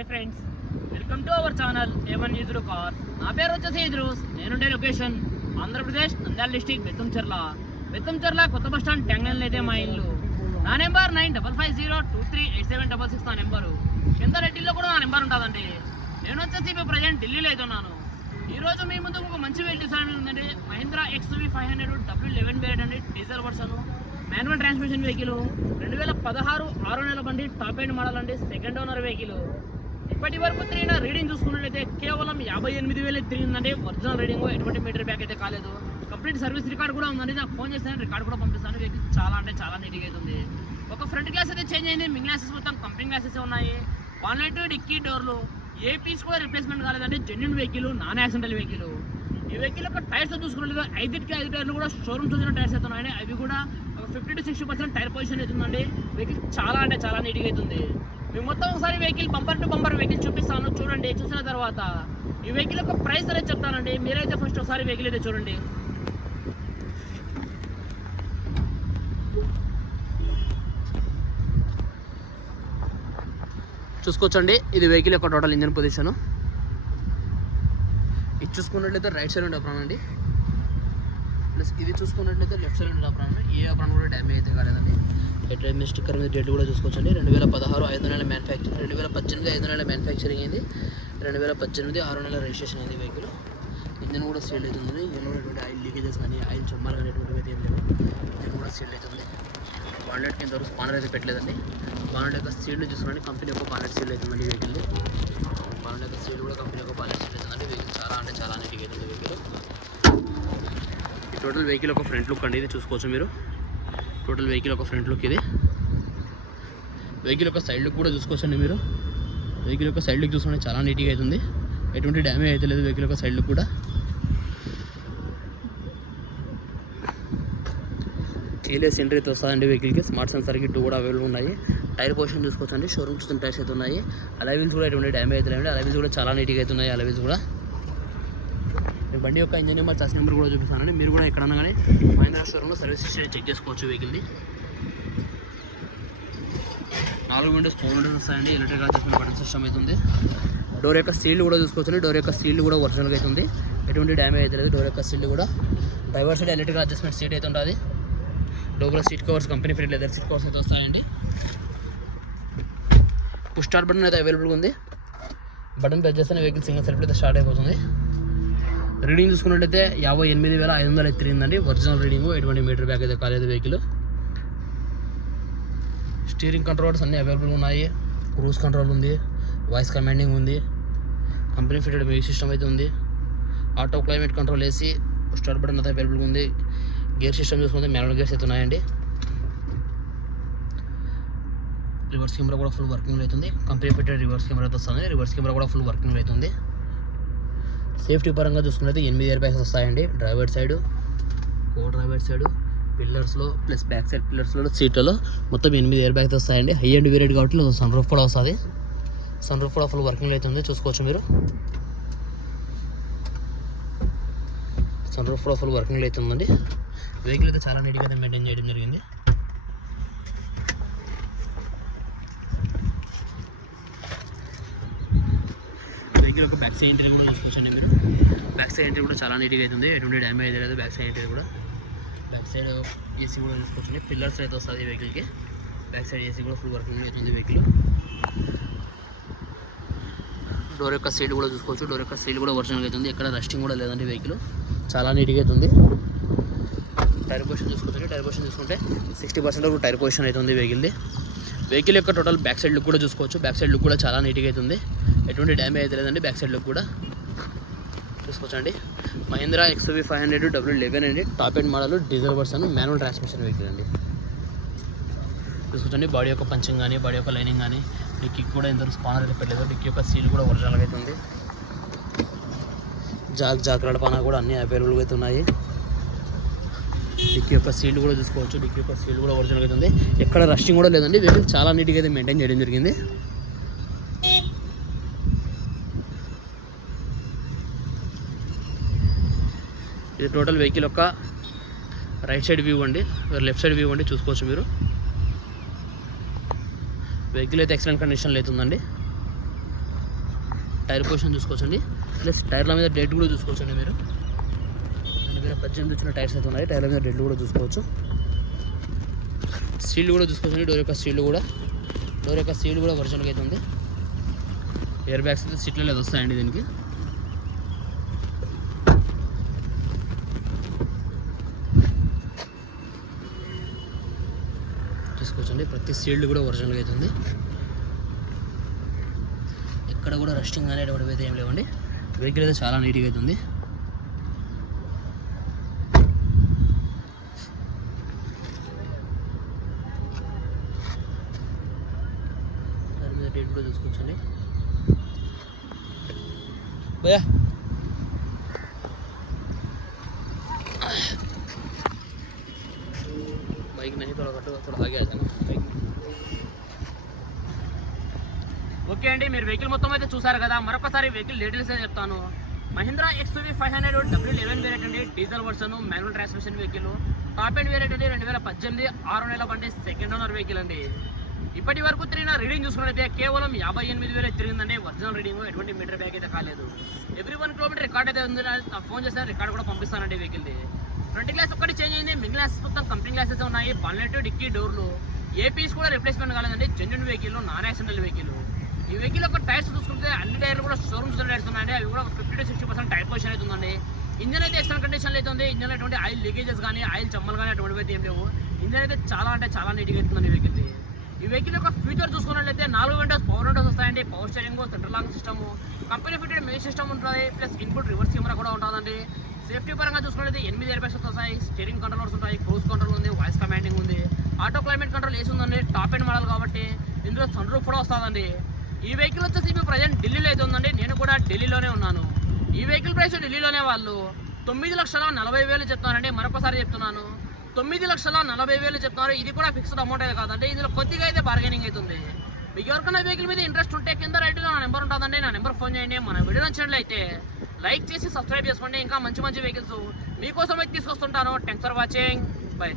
Hi friends welcome to our channel A one Idrus car నా పేరు వచ్చేసి ఇద్రూస్ నేనుండే లొకేషన్ ఆంధ్రప్రదేశ్ నంద్యాల డిస్టిక్ బెత్తంచెర్ల బెత్తంచెర్ల కొత్త బస్ స్టాండ్ ట్యాంగ్లైన్లో అయితే మా ఇల్లు. నా number nine double five zero two three eight seven double six నా నెంబరు. కింద రెడ్డిలో కూడా నా నెంబర్ ఉంటుందండి. నేను వచ్చేసి ఇప్పుడు ప్రజెంట్ ఢిల్లీలో అయితే ఉన్నాను. ఈరోజు మీ ముందు ఒక మంచి వెహికల్ డిసైన్ ఉందండి. Mahindra XUV five hundred W eleven variant అండి diesel version. Manual transmission vehicle రెండు వేల పదహారు ఆరు నెలల బండి టాప్ ఎండ్ మోడల్ అండి సెకండ్ ఓనర్ వెహికల్. ఇప్పటి వరకు తిరిగిన రీడింగ్ చూసుకున్నట్లయితే కేవలం యాభై ఎనిమిది వేలు తిరిగిందండి. ఒరిజినల్ రీడింగ్ ఎటువంటి మీటర్ బ్యాక్ అయితే కాలేదు. కంప్లీట్ సర్వీస్ రికార్డ్ కూడా ఉందండి. నాకు ఫోన్ చేస్తాను రికార్డ్ కూడా పంపిస్తాను. వెహికల్ చాలా అంటే చాలా నీట్గా అవుతుంది. ఒక ఫ్రంట్ గ్లాస్ అయితే చేంజ్ అయింది. మిగిలిన గ్లాసెస్ మొత్తం కంపెనీ గ్లాసెస్ ఉన్నాయి. బాన్లెట్ డిక్కీ డోర్లు ఏ పీస్ కూడా replacement కాలేదంటే genuine vehicle non accidental vehicle ఈ వెహికల్ యొక్క టైర్స్ చూసుకున్నట్లయితే ఐదుకి ఐదు టైర్లు కూడా షోరూమ్ చూసిన టైర్స్ అయితే ఉన్నాయండి అవి కూడా ఒక fifty to sixty percent tyre position అవుతుందండి. వెహికల్ చాలా అంటే చాలా నీట్గా అవుతుంది. మేము మొత్తం ఒకసారి vehicle bumper to bumper vehicle చూపిస్తాను. చూడండి చూసిన తర్వాత ఈ వెహికల్ యొక్క ప్రైస్ అనేది చెప్తానండి. మీరైతే ఫస్ట్ ఒకసారి వెహికల్ అయితే చూడండి. చూసుకోవచ్చండి. ఇది వెహికల్ యొక్క టోటల్ ఇంజన్ పొజిషను ఇది చూసుకున్నట్లయితే రైట్ సైడ్ ఉండే ప్రాణండి ప్లస్ ఇది చూసుకున్నట్లయితే లెఫ్ట్ సైడ్ ఉండే అప్రాన్ ఏ అప్రాన్ కూడా డ్యామేజ్ అయితే కాలేదండి. హెడ్ రైడ్ స్టిక్కర్ మీద డేట్ కూడా చూసుకోవచ్చండి. రెండు వేల పదహారు ఐదు నెలల మ్యానుఫ్యాక్చరింగ్ రెండు వేల పద్దెనిమిది ఐదు నెలల మ్యానుఫ్యాక్చరింగ్ అయింది. రెండు వేల పద్దెనిమిది ఆరు నెలల రిజిస్ట్రేషన్ అయింది వెహికల్ ఇంజన్ కూడా సీల్డ్ అవుతుంది ఇంజన్ కూడా ఎటువంటి ఆయిల్ లీకేజెస్ కానీ ఆయిల్ చొమ్మాలు కానీ ఎటువంటివి అయితే ఏం లేవు. ఇంజన్ కూడా సీల్డ్ అవుతుంది. బాండెట్కి ఇంతవరకు స్పానర్ అయితే పెట్టలేదండి. బాండెట్ యొక్క సీల్డ్ చూసుకోండి. కంపెనీ యొక్క బాండెట్ సీల్ అవుతుందండి వెహికల్ బాండెట్ యొక్క సీల్డ్ కూడా కంపెనీ యొక్క బాండెట్ సీల్ అవుతుందండి. వెహికల్ చాలా అంటే చాలా నీట్గా అవుతుంది వెహికల్ టోటల్ వెహికల్ ఒక ఫ్రంట్ లుక్ అండి ఇది చూసుకోవచ్చు మీరు. టోటల్ వెహికల్ ఒక ఫ్రంట్ లుక్ ఇది. వెహికల్ ఒక సైడ్ లుక్ కూడా చూసుకోవచ్చండి మీరు. వెహికల్ యొక్క సైడ్ లుక్ చూసుకుంటే చాలా నీట్గా అవుతుంది ఎటువంటి డ్యామేజ్ అయితే లేదు వెహికల్ యొక్క సైడ్ లుక్ కూడా. కీలెస్ ఎంట్రీ అయితే వస్తుందండి వెహికల్కి. స్మార్ట్ సెన్సర్కి టూ కూడా అవైలబుల్ ఉన్నాయి. టైర్ పొజిషన్ చూసుకోవచ్చండి. షోరూమ్ టైర్స్ అయితే ఉన్నాయి. అలవీల్స్ కూడా ఎటువంటి డ్యామేజ్ అయితే లేవండి. అలవీల్స్ కూడా చాలా నీట్గా అవుతున్నాయి ఉన్నాయి. అలవీల్స్ కూడా. నేను బండి యొక్క ఇంజన్ నెంబర్ చాస్ నెంబర్ కూడా చూపిస్తానండి. మీరు కూడా ఎక్కడన్నా కానీ మహేంద్ర స్టోర్లో సర్వీస్ హిస్టరీ చెక్ చేసుకోవచ్చు వెహికల్ది నాలుగు విండోస్ ఫోర్ విండోస్ వస్తాయండి. ఎలక్ట్రిక్ అడ్జస్ట్మెంట్ బటన్ సిస్టమ్ అవుతుంది. డోర్ యొక్క సీల్ కూడా చూసుకోవచ్చు డోర్ యొక్క సీల్ కూడా ఒరిజినల్గా అవుతుంది. ఎటువంటి డ్యామేజ్ అయితే లేదు. డోర్ యొక్క సీల్ కూడా driver side electric adjustment seat అయితే ఉంటుంది లోపల seat covers company free leather seat covers అయితే వస్తాయండి. పుష్ స్టార్ట్ బటన్ అయితే అవైలబుల్గా ఉంది. బటన్ ప్రెస్ చేస్తే వెహికల్ సింగిల్ సెల్ఫ్ అయితే స్టార్ట్ అయిపోతుంది. రీడింగ్ చూసుకున్నట్టయితే యాభై ఎనిమిది వేల ఐదు వందలు అయితే తిరిగిందండి ఒరిజినల్ రీడింగ్ ఎటువంటి మీటర్ బ్యాక్ అయితే కాలేదు వెహికల్ స్టీరింగ్ కంట్రోల్స్ అన్నీ అవైలబుల్ ఉన్నాయి. క్రూజ్ కంట్రోల్ ఉంది. వాయిస్ కమాండింగ్ ఉంది. కంపెనీ ఫిటెడ్ మ్యూజిక్ సిస్టమ్ అయితే ఉంది. ఆటో క్లైమేట్ కంట్రోల్ వేసి స్టార్ట్ బటన్ అయితే అవైలబుల్గా ఉంది. గేర్ సిస్టమ్ చూసుకుంటే మ్యానువల్ గేర్స్ అయితే ఉన్నాయండి. రివర్స్ కెమెరా కూడా ఫుల్ వర్కింగ్ అవుతుంది కంపెనీ ఫిటెడ్ రివర్స్ కెమెరా అయితే వస్తుంది. రివర్స్ కెమెరా కూడా ఫుల్ వర్కింగ్ అవుతుంది సేఫ్టీ పరంగా చూసుకున్నైతే ఎనిమిది ఇయర్ బ్యాగ్స్ వస్తాయండి. Driver side co driver side పిల్లర్స్లో plus back side పిల్లర్స్లో సీట్లలో మొత్తం ఎనిమిది ఇయర్ బ్యాగ్స్ వస్తాయండి. హై అండ్ వేరియడ్ కాబట్టి సన్ రూఫ్ కూడా వస్తుంది. సన్ రూఫ్ కూడా ఫుల్ వర్కింగ్ అవుతుంది చూసుకోవచ్చు మీరు. సన్ రూఫ్ కూడా ఫుల్ వర్కింగ్ అవుతుందండి వెహికల్ అయితే చాలా నీట్గా అయితే మెయింటైన్ చేయడం జరిగింది. వెహికల్ ఒక బ్యాక్ సైడ్ ఎంట్రీ కూడా చూసుకోవచ్చండి మీరు. బ్యాక్ సైడ్ ఎంట్రీ కూడా చాలా నీట్గా అవుతుంది ఎటువంటి డ్యామేజ్ అయితే లేదు బ్యాక్ సైడ్ ఎంట్రీ కూడా. బ్యాక్ సైడ్ ఏసీ కూడా చూసుకోవచ్చండి పిల్లర్స్ అయితే వస్తుంది వెహికల్కి బ్యాక్ సైడ్ ఏసీ కూడా ఫుల్ వర్కింగ్ అవుతుంది వెహికల్ డోర్ యొక్క సీల్ కూడా చూసుకోవచ్చు. డోర్ యొక్క సీల్ కూడా ఒరిజినల్గా అవుతుంది ఎక్కడ రస్టింగ్ కూడా లేదండి వెహికల్ చాలా నీట్గా అవుతుంది టైర్ పొజిషన్ చూసుకోవచ్చు టైర్ పొజిషన్ చూసుకుంటే సిక్స్టీ పర్సెంట్ వరకు టైర్ పొజిషన్ అవుతుంది వెహికల్ది వెహికల్ యొక్క టోటల్ బ్యాక్ సైడ్ లుక్ కూడా చూసుకోవచ్చు. బ్యాక్ సైడ్ లుక్ కూడా చాలా నీట్గా అవుతుంది ఎటువంటి డ్యామేజ్ అయితే లేదండి బ్యాక్ సైడ్లో కూడా. చూసుకోవచ్చండి Mahindra XUV five hundred W eleven అండి. Top end model diesel version manual transmission vehicle అండి. చూసుకోవచ్చండి బాడీ యొక్క పంచింగ్ కానీ బాడీ యొక్క లైనింగ్ కానీ డిక్కీ కూడా ఎంత స్పానర్ అయితే పెట్టలేదు. డిక్కీ యొక్క సీల్ కూడా ఒరిజినల్గా అయితే ఉంది. జాక్ జాక్ రడపానా కూడా అన్నీ అవైలబుల్గా అయితే ఉన్నాయి. డిక్కీ యొక్క సీల్ కూడా చూసుకోవచ్చు డిక్కీ యొక్క సీల్ కూడా ఒరిజినల్గా అయితే ఉంది. ఎక్కడ రస్టింగ్ కూడా లేదండి. వెహికల్ చాలా నీట్గా అయితే మెయింటైన్ చేయడం జరిగింది. ఇది టోటల్ వెహికల్ యొక్క రైట్ సైడ్ వ్యూ అండి లెఫ్ట్ సైడ్ వ్యూ అండి చూసుకోవచ్చు మీరు. వెహికల్ అయితే ఎక్సలెంట్ కండిషన్లో అవుతుందండి టైర్ పొజిషన్ చూసుకోవచ్చండి. ప్లస్ టైర్ల మీద డెడ్ కూడా చూసుకోవచ్చండి మీరు. రెండు పద్దెనిమిది వచ్చిన టైర్స్ అయితే ఉన్నాయి. టైర్ల మీద డెడ్ కూడా చూసుకోవచ్చు. స్టీల్ కూడా చూసుకోవచ్చండి. డోర్ యొక్క స్టీల్ కూడా. డోర్ యొక్క స్టీల్ కూడా ఒరిజినల్గా అయితే ఉంది. ఎయిర్ బ్యాగ్స్ అయితే సీట్లలో వస్తాయండి దీనికి. చూసుకోవచ్చండి ప్రతి సీల్డ్ కూడా ఒరిజినల్గా అయితే ఉంది ఎక్కడ కూడా రస్టింగ్ అనేటువంటి అయితే ఏం లేవండి. వెహికల్ అయితే చాలా నీట్గా అయితే ఉంది దాని మీద డేట్ కూడా చూసుకోవచ్చండి. భయా थोड़ा कटो थोड़ा आगे आ जाना बाइक ఓకే అండి మీరు వెహికల్ మొత్తం అయితే చూసారు కదా మరొకసారి వెహికల్ డీటెయిల్స్ అయితే చెప్తాను Mahindra XUV five hundred W eleven variant అండి diesel version manual transmission vehicle top end variant అండి రెండు వేల పద్దెనిమిది ఆరు నెలల బండి సెకండ్ ఓనర్ వెహికల్ అండి ఇప్పటి వరకు తిరిగిన రీడింగ్ చూసుకున్నట్లయితే కేవలం యాభై ఎనిమిది వేలు తిరిగిందండి ఒరిజినల్ రీడింగ్ ఎటువంటి మీటర్ బ్యాగ్ అయితే కాలేదు ఎవ్రీ వన్ కిలోమీటర్ రికార్డ్ అయితే ఉంది నాకు ఫోన్ చేస్తే రికార్డ్ కూడా పంపిస్తానండి వెహికల్ది ఫ్రంట్ గ్లాస్ ఒక్కటి చేంజ్ అయింది. మిగిలిన గ్లాస్ మొత్తం కంపెనీ గ్లాసెస్ ఉన్నాయి. బల్లెట్ డిక్కీ డోర్లు ఏ పీస్ కూడా రిప్లేస్మెంట్ కాలేదండి. Genuine vehicle non accidental vehicle ఈ వెహికల్ యొక్క టైర్స్ చూసుకుంటే అన్ని టైర్లు కూడా షోరూమ్స్ టైర్స్ ఉన్నాయండి. అవి కూడా fifty to sixty percent tyre position అయితే ఉందండి. ఇంజన్ అయితే ఎక్స్ట్రా కండిషన్ అయితే ఉంది. ఇంజన్ అటువంటి ఆయిల్ లీకేజెస్ కానీ ఆయిల్ చమ్మలు కానీ అటువంటివి అయితే ఏం లేవు. ఇంజన్ అయితే చాలా అంటే చాలా నీట్గా అవుతుందండి ఈ వెహికల్ ఈ వెహికల్ యొక్క ఫ్యూచర్ చూసుకున్నట్లయితే నాలుగు విండోస్ పవర్ విండోస్ వస్తాయండి. Power steering central lock system company fitted main system ఉంటుంది. ప్లస్ ఇన్పుట్ రివర్స్ కెమెరా కూడా ఉంటుందండి. సేఫ్టీ పరంగా చూసుకున్నట్లయితే ఎనిమిది ఎయిర్ బ్యాగ్స్ వస్తాయి స్టీరింగ్ కంట్రోల్స్ ఉంటాయి క్రూజ్ కంట్రోల్ ఉంది వాయిస్ కమాండింగ్ ఉంది ఆటో క్లైమేట్ కంట్రోల్ వేసి ఉందండి టాప్ ఎండ్ మోడల్ కాబట్టి ఇందులో సన్ రూఫ్ కూడా వస్తుందండి. ఈ వెహికల్ వచ్చేసి ఇప్పుడు ప్రజెంట్ ఢిల్లీలో అయితే ఉందండి నేను కూడా ఢిల్లీలోనే ఉన్నాను. ఈ వెహికల్ ప్రైస్ ఢిల్లీలోనే వాళ్ళు తొమ్మిది లక్షల నలభై వేలు చెప్తున్నారండి మరొకసారి చెప్తున్నాను. తొమ్మిది లక్షల నలభై వేలు చెప్తున్నారు ఇది కూడా ఫిక్స్డ్ అమౌంట్ అయితే కాదండి ఇందులో కొద్దిగా అయితే బార్గెనింగ్ అవుతుంది. మీకు ఎవరికైనా వెహికల్ మీద ఇంట్రెస్ట్ ఉంటే కింద రైట్లో నా నెంబర్ ఉంటుందండి నా నెంబర్ ఫోన్ చేయండి మన వీడియో నచ్చినట్లయితే లైక్ చేసి సబ్స్క్రైబ్ చేసుకోండి. ఇంకా మంచి మంచి వెహికల్స్ మీకోసం అయితే తీసుకొస్తుంటాను. Thanks for watching bye